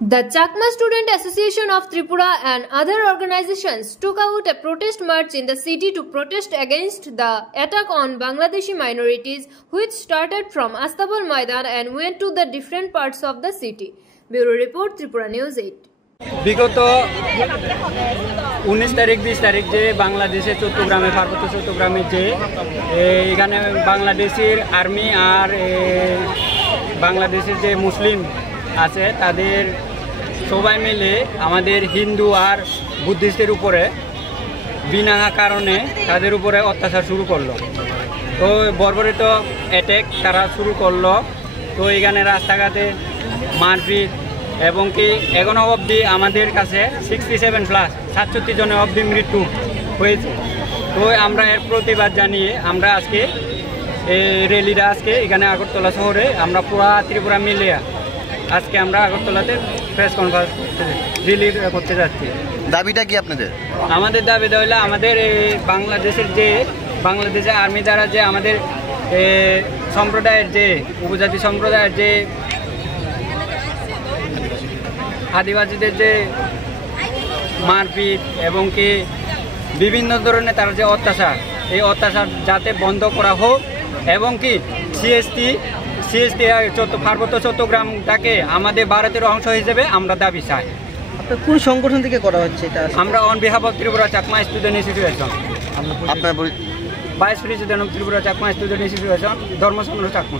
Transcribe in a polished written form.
The Chakma Student Association of Tripura and other organizations took out a protest march in the city to protest against the attack on Bangladeshi minorities, which started from Astabal Maidan and went to the different parts of the city. Bureau Report, Tripura News 8. বিগত 19 তারিখ 20 তারিখ যে বাংলাদেশে চট্টগ্রামে পার্বত্য চট্টগ্রামে যে এখানে বাংলাদেশের আর্মি আর বাংলাদেশের যে মুসলিম আছে তাদের সবাই মিলে আমাদের হিন্দু আর বুদ্ধিস্টের উপরে বিনা কারণে তাদের উপরে অত্যাচার শুরু করলো। তো বর্বরিত অ্যাটাক তারা শুরু করলো। তো এখানে রাস্তাঘাটে মারপিট এবং কি এখনো অবধি আমাদের কাছে 67+ জনের অবধি মৃত্যু হয়েছে। তো আমরা এর প্রতিবাদ জানিয়ে আমরা আজকে এই র্যালিটা আজকে এখানে আগরতলা শহরে আমরা পুরা ত্রিপুরা মিলে আজকে আমরা আগরতলাতে প্রেস কনফারেন্স রিলিজ করতে যাচ্ছি। দাবিটা কি আপনাদের? আমাদের দাবিটা হলো আমাদের বাংলাদেশের যে বাংলাদেশের আর্মি দ্বারা যে আমাদের সম্প্রদায়ের যে উপজাতি সম্প্রদায়ের যে আদিবাসীদের যে মারপিট এবং কি বিভিন্ন ধরনের তার যে অত্যাচার, এই অত্যাচার যাতে বন্ধ করা হোক এবং কি সিএসটি পার্বত্য চট্টগ্রামটাকে আমাদের ভারতের অংশ হিসেবে আমরা দাবি চাই। আপনার কোন সংগঠন থেকে করা হচ্ছে এটা? আমরা on behalf of Tripura Chakma student association, আপনার vice president of Tripura Chakma student association, Dharmachandra Chakma.